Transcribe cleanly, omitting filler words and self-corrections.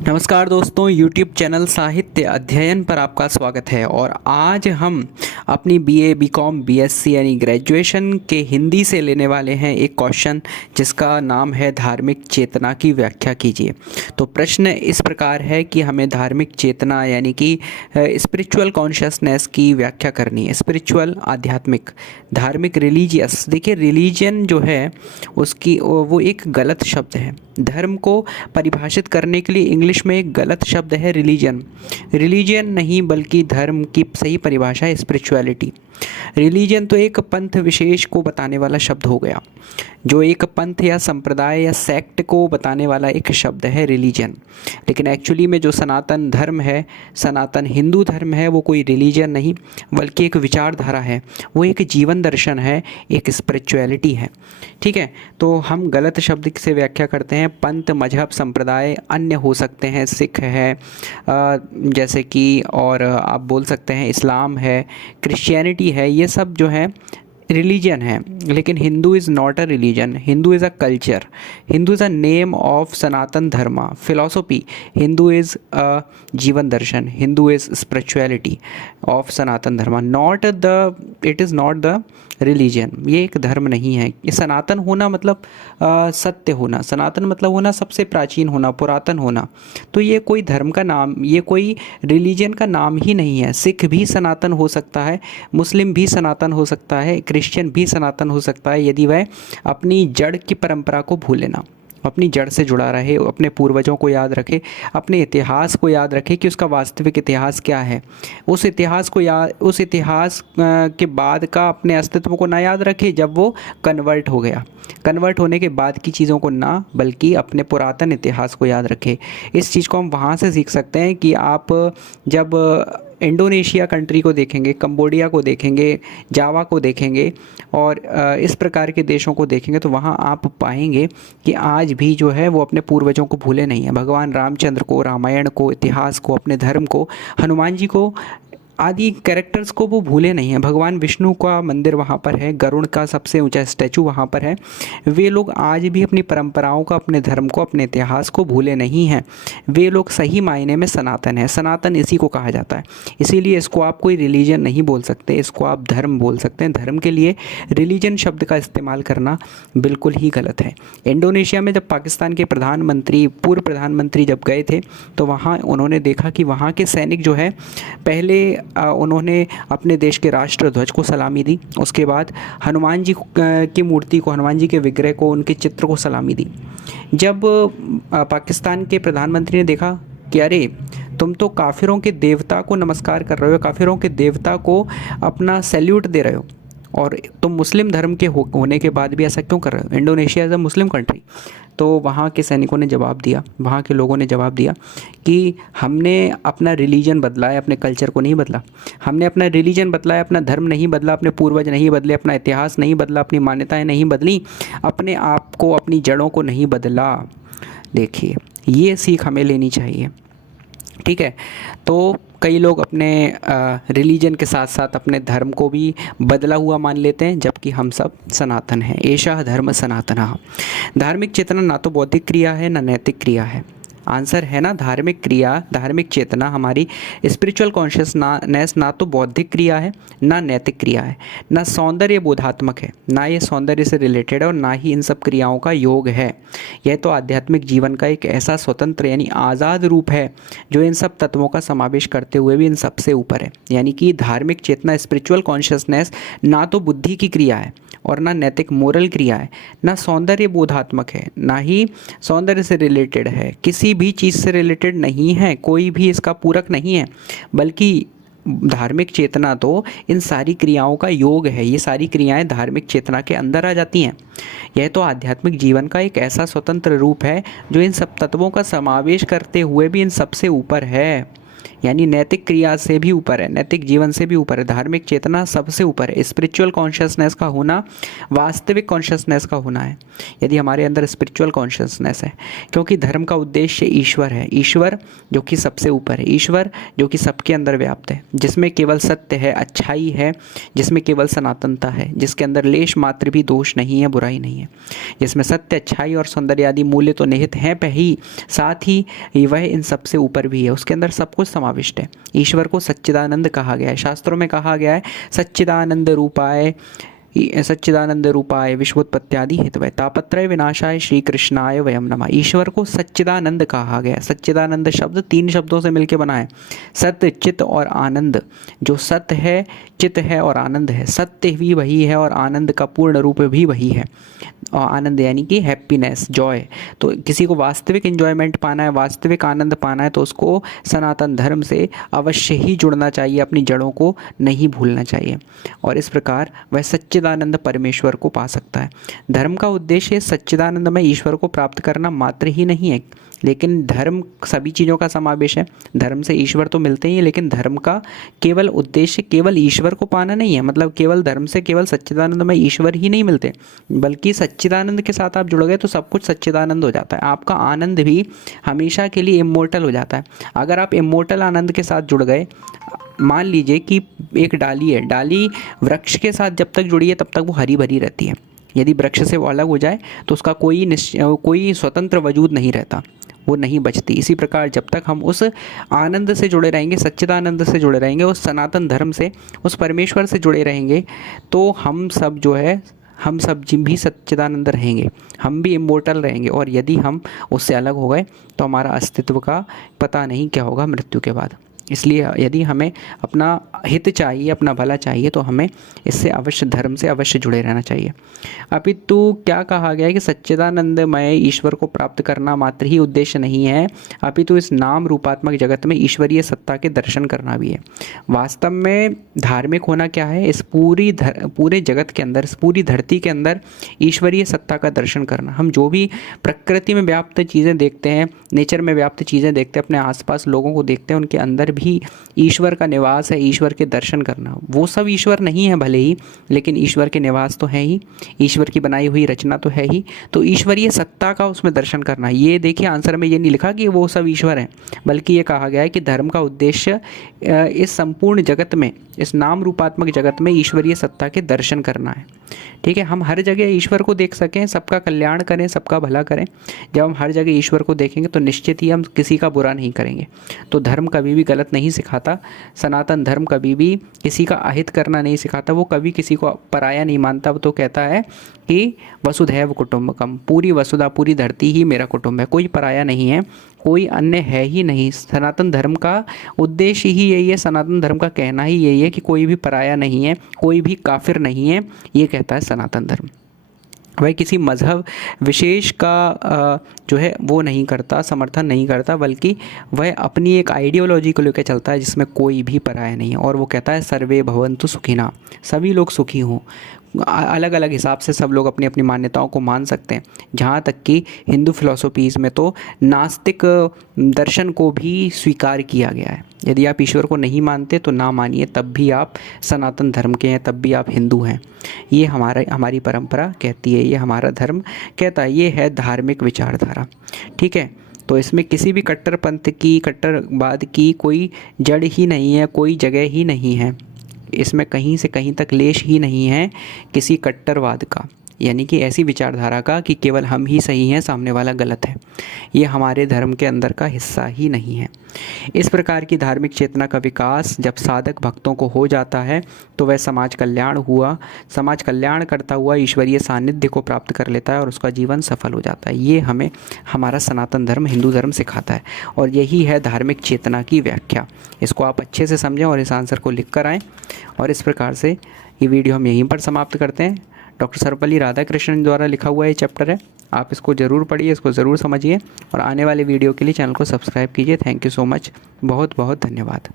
नमस्कार दोस्तों, YouTube channel साहित्य अध्ययन पर आपका स्वागत है। और आज हम अपनी बीए, बीकॉम, बीएससी यानी ग्रेजुएशन के हिंदी से लेने वाले हैं एक क्वेश्चन जिसका नाम है धार्मिक चेतना की व्याख्या कीजिए। तो प्रश्न इस प्रकार है कि हमें धार्मिक चेतना यानी कि स्पिरिचुअल कॉन्शियसनेस की व्याख्या करनी है। स्पिरिचुअल, आध्यात्मिक, धार्मिक, रिलीजियस। देखिए, रिलीजन जो है उसकी वो एक गलत शब्द है। धर्म को परिभाषित करने के लिए इंग्लिश में एक गलत शब्द है रिलीजन। रिलीजन नहीं बल्कि धर्म की सही परिभाषा है स्पिरिचुअलिटी। रिलीजन तो एक पंथ विशेष को बताने वाला शब्द हो गया, जो एक पंथ या संप्रदाय या सेक्ट को बताने वाला एक शब्द है रिलीजन। लेकिन एक्चुअली में जो सनातन धर्म है, सनातन हिंदू धर्म है, वो कोई रिलीजन नहीं बल्कि एक विचारधारा है, वो एक जीवन दर्शन है, एक स्पिरिचुअलिटी है। ठीक है, तो हम गलत शब्द से व्याख्या करते हैं। पंथ, मजहब, संप्रदाय अन्य हो सकते हैं, सिख है जैसे कि, और आप बोल सकते हैं इस्लाम है, क्रिश्चियनिटी है, ये सब जो है रिलीजन है। लेकिन Hindu is not a religion, Hindu is a culture, Hindu is a name of Sanatan Dharma philosophy, Hindu is a jeevan darshan, Hindu is spirituality of Sanatan Dharma, not the, it is not the religion. ये एक धर्म नहीं है। ये सनातन होना मतलब सत्य होना, सनातन मतलब होना सबसे प्राचीन होना, पुरातन होना। तो ये कोई धर्म का नाम, ये कोई रिलीजन का नाम ही नहीं है। सिख भी सनातन हो सकता है, मुस्लिम भी सनातन हो सकता है, क्रिश्चियन भी सनातन हो सकता है यदि वह अपनी जड़ की परंपरा को भूले ना, अपनी जड़ से जुड़ा रहे, अपने पूर्वजों को याद रखे, अपने इतिहास को याद रखे कि उसका वास्तविक इतिहास क्या है। उस इतिहास को उस इतिहास के बाद का अपने अस्तित्व को ना याद रखे जब वो कन्वर्ट हो गया, कन्वर्ट होने के बाद की चीज़ों को ना, बल्कि अपने पुरातन इतिहास को याद रखे। इस चीज़ को हम वहाँ से सीख सकते हैं कि आप जब इंडोनेशिया कंट्री को देखेंगे, कंबोडिया को देखेंगे, जावा को देखेंगे और इस प्रकार के देशों को देखेंगे तो वहाँ आप पाएंगे कि आज भी जो है वो अपने पूर्वजों को भूले नहीं हैं। भगवान रामचंद्र को, रामायण को, इतिहास को, अपने धर्म को, हनुमान जी को, आदि कैरेक्टर्स को वो भूले नहीं हैं। भगवान विष्णु का मंदिर वहाँ पर है, गरुड़ का सबसे ऊंचा स्टैचू वहाँ पर है। वे लोग आज भी अपनी परंपराओं को, अपने धर्म को, अपने इतिहास को भूले नहीं हैं। वे लोग सही मायने में सनातन हैं। सनातन इसी को कहा जाता है। इसीलिए इसको आप कोई रिलीजन नहीं बोल सकते, इसको आप धर्म बोल सकते हैं। धर्म के लिए रिलीजन शब्द का इस्तेमाल करना बिल्कुल ही गलत है। इंडोनेशिया में जब पाकिस्तान के प्रधानमंत्री, पूर्व प्रधानमंत्री जब गए थे तो वहाँ उन्होंने देखा कि वहाँ के सैनिक जो है, पहले उन्होंने अपने देश के राष्ट्र ध्वज को सलामी दी, उसके बाद हनुमान जी की मूर्ति को, हनुमान जी के विग्रह को, उनके चित्र को सलामी दी। जब पाकिस्तान के प्रधानमंत्री ने देखा कि अरे तुम तो काफिरों के देवता को नमस्कार कर रहे हो, काफिरों के देवता को अपना सैल्यूट दे रहे हो, और तुम मुस्लिम धर्म के होने के बाद भी ऐसा क्यों कर रहे हो? Indonesia is a Muslim country. तो वहाँ के सैनिकों ने जवाब दिया, वहाँ के लोगों ने जवाब दिया कि हमने अपना रिलीजन बदला है, अपने कल्चर को नहीं बदला। हमने अपना रिलीजन बदला है, अपना धर्म नहीं बदला, अपने पूर्वज नहीं बदले, अपना इतिहास नहीं बदला, अपनी मान्यताएं नहीं बदली, अपने आप को, अपनी जड़ों को नहीं बदला। देखिए, ये सीख हमें लेनी चाहिए। ठीक है, तो कई लोग अपने रिलीजन के साथ साथ अपने धर्म को भी बदला हुआ मान लेते हैं, जबकि हम सब सनातन हैं। एषः धर्म सनातनः। धार्मिक चेतना ना तो बौद्धिक क्रिया है ना नैतिक क्रिया है। आंसर है ना धार्मिक क्रिया, धार्मिक चेतना, हमारी स्पिरिचुअल कॉन्शियसनेस ना तो बौद्धिक क्रिया है ना नैतिक क्रिया है, ना सौंदर्य बोधात्मक है, ना ये सौंदर्य से रिलेटेड है, और ना ही इन सब क्रियाओं का योग है। यह तो आध्यात्मिक जीवन का एक ऐसा स्वतंत्र यानी आज़ाद रूप है जो इन सब तत्वों का समावेश करते हुए भी इन सबसे ऊपर है। यानी कि धार्मिक चेतना, स्पिरिचुअल कॉन्शियसनेस ना तो बुद्धि की क्रिया है और ना नैतिक मोरल क्रिया है, ना सौंदर्य बोधात्मक है, ना ही सौंदर्य से रिलेटेड है, किसी भी चीज़ से रिलेटेड नहीं है, कोई भी इसका पूरक नहीं है, बल्कि धार्मिक चेतना तो इन सारी क्रियाओं का योग है। ये सारी क्रियाएं धार्मिक चेतना के अंदर आ जाती हैं। यह तो आध्यात्मिक जीवन का एक ऐसा स्वतंत्र रूप है जो इन सब तत्वों का समावेश करते हुए भी इन सबसे ऊपर है। यानी नैतिक क्रिया से भी ऊपर है, नैतिक जीवन से भी ऊपर है। धार्मिक चेतना सबसे ऊपर है। स्पिरिचुअल कॉन्शियसनेस का होना वास्तविक कॉन्शियसनेस का होना है, यदि हमारे अंदर स्पिरिचुअल कॉन्शियसनेस है, क्योंकि धर्म का उद्देश्य ईश्वर है। ईश्वर जो कि सबसे ऊपर है, ईश्वर जो कि सबके अंदर व्याप्त है, जिसमें केवल सत्य है, अच्छाई है, जिसमें केवल सनातनता है, जिसके अंदर लेश मात्र भी दोष नहीं है, बुराई नहीं है, जिसमें सत्य, अच्छाई और सौंदर्य आदि मूल्य तो निहित हैं ही, साथ ही वह इन सबसे ऊपर भी है। उसके अंदर सब कुछ समाविष्ट है। ईश्वर को सच्चिदानंद कहा गया है। शास्त्रों में कहा गया है सच्चिदानंद रूपाय विश्वोत्पत्त्यादि हेतवे तापत्रय विनाशाय श्री कृष्णाय वयम नमः। ईश्वर को सच्चिदानंद कहा गया है। सच्चिदानंद शब्द 3 शब्दों से मिलकर बना है, सत्य, चित्त और आनंद। जो सत्य है, चित्त है और आनंद है, सत्य भी वही है और आनंद का पूर्ण रूप भी वही है। और आनंद यानी कि हैप्पीनेस, जॉय। तो किसी को वास्तविक एंजॉयमेंट पाना है, वास्तविक आनंद पाना है, तो उसको सनातन धर्म से अवश्य ही जुड़ना चाहिए, अपनी जड़ों को नहीं भूलना चाहिए, और इस प्रकार वह सच्चिदानंद परमेश्वर को पा सकता है। धर्म का उद्देश्य सच्चिदानंदमय ईश्वर को प्राप्त करना मात्र ही नहीं है, लेकिन धर्म सभी चीज़ों का समावेश है। धर्म से ईश्वर तो मिलते ही हैं, लेकिन धर्म का केवल उद्देश्य केवल ईश्वर को पाना नहीं है। मतलब केवल धर्म से केवल सच्चिदानंद में ईश्वर ही नहीं मिलते, बल्कि सच्चिदानंद के साथ आप जुड़ गए तो सब कुछ सच्चिदानंद हो जाता है। आपका आनंद भी हमेशा के लिए इमोर्टल हो जाता है। अगर आप इमोर्टल आनंद के साथ जुड़ गए, मान लीजिए कि एक डाली है, डाली वृक्ष के साथ जब तक जुड़ी है तब तक वो हरी भरी रहती है। यदि वृक्ष से वो अलग हो जाए तो उसका कोई स्वतंत्र वजूद नहीं रहता, वो नहीं बचती। इसी प्रकार जब तक हम उस आनंद से जुड़े रहेंगे, सच्चिदानंद से जुड़े रहेंगे, उस सनातन धर्म से, उस परमेश्वर से जुड़े रहेंगे, तो हम सब भी सच्चिदानंद रहेंगे, हम भी इमोर्टल रहेंगे। और यदि हम उससे अलग हो गए तो हमारा अस्तित्व का पता नहीं क्या होगा मृत्यु के बाद। इसलिए यदि हमें अपना हित चाहिए, अपना भला चाहिए, तो हमें इससे अवश्य, धर्म से अवश्य जुड़े रहना चाहिए। अपितु क्या कहा गया है कि सच्चिदानंदमय ईश्वर को प्राप्त करना मात्र ही उद्देश्य नहीं है, अपितु इस नाम रूपात्मक जगत में ईश्वरीय सत्ता के दर्शन करना भी है। वास्तव में धार्मिक होना क्या है? इस पूरे जगत के अंदर, इस पूरी धरती के अंदर ईश्वरीय सत्ता का दर्शन करना। हम जो भी प्रकृति में व्याप्त चीज़ें देखते हैं, नेचर में व्याप्त चीज़ें देखते हैं, अपने आसपास लोगों को देखते हैं, उनके अंदर भी ईश्वर का निवास है। ईश्वर के दर्शन करना, वो सब ईश्वर नहीं है भले ही, लेकिन ईश्वर के निवास तो है ही, ईश्वर की बनाई हुई रचना तो है ही। तो ईश्वरीय सत्ता का उसमें दर्शन करना। ये देखिए आंसर में ये नहीं लिखा कि वो सब ईश्वर हैं, बल्कि ये कहा गया है कि धर्म का उद्देश्य इस संपूर्ण जगत में, इस नाम रूपात्मक जगत में ईश्वरीय सत्ता के दर्शन करना है। ठीक है, हम हर जगह ईश्वर को देख सकें, सबका कल्याण करें, सबका भला करें। जब हम हर जगह ईश्वर को देखेंगे तो निश्चित ही हम किसी का बुरा नहीं करेंगे। तो धर्म कभी भी गलत नहीं सिखाता, सनातन धर्म कभी भी किसी का अहित करना नहीं सिखाता, वो कभी किसी को पराया नहीं मानता। वो तो कहता है कि वसुधैव कुटुंबकम, पूरी वसुधा, पूरी धरती ही मेरा कुटुंब है, कोई पराया नहीं है, कोई अन्य है ही नहीं। सनातन धर्म का उद्देश्य ही यही है, सनातन धर्म का कहना ही यही है कि कोई भी पराया नहीं है, कोई भी काफिर नहीं है, ये कहता है सनातन धर्म। वह किसी मज़हब विशेष का जो है वो नहीं करता, समर्थन नहीं करता, बल्कि वह अपनी एक आइडियोलॉजी को लेकर चलता है जिसमें कोई भी पराया नहीं है। और वो कहता है सर्वे भवन्तु सुखिनः, सभी लोग सुखी हों। अलग अलग हिसाब से सब लोग अपनी अपनी मान्यताओं को मान सकते हैं। जहाँ तक कि हिंदू फिलॉसफीज़ में तो नास्तिक दर्शन को भी स्वीकार किया गया है। यदि आप ईश्वर को नहीं मानते तो ना मानिए, तब भी आप सनातन धर्म के हैं, तब भी आप हिंदू हैं। ये हमारी परंपरा कहती है, ये हमारा धर्म कहता है, ये है धार्मिक विचारधारा। ठीक है, तो इसमें किसी भी कट्टरपंथ की, कट्टरवाद की कोई जड़ ही नहीं है, कोई जगह ही नहीं है। इसमें कहीं से कहीं तक लेश ही नहीं है किसी कट्टरवाद का, यानी कि ऐसी विचारधारा का कि केवल हम ही सही हैं, सामने वाला गलत है। ये हमारे धर्म के अंदर का हिस्सा ही नहीं है। इस प्रकार की धार्मिक चेतना का विकास जब साधक भक्तों को हो जाता है तो वह समाज कल्याण करता हुआ ईश्वरीय सानिध्य को प्राप्त कर लेता है और उसका जीवन सफल हो जाता है। ये हमें हमारा सनातन धर्म, हिंदू धर्म सिखाता है, और यही है धार्मिक चेतना की व्याख्या। इसको आप अच्छे से समझें और इस आंसर को लिख कर आएँ। और इस प्रकार से ये वीडियो हम यहीं पर समाप्त करते हैं। डॉक्टर सर्वपल्ली राधाकृष्णन द्वारा लिखा हुआ ये चैप्टर है, आप इसको ज़रूर पढ़िए, इसको ज़रूर समझिए, और आने वाले वीडियो के लिए चैनल को सब्सक्राइब कीजिए। थैंक यू सो मच, बहुत बहुत धन्यवाद।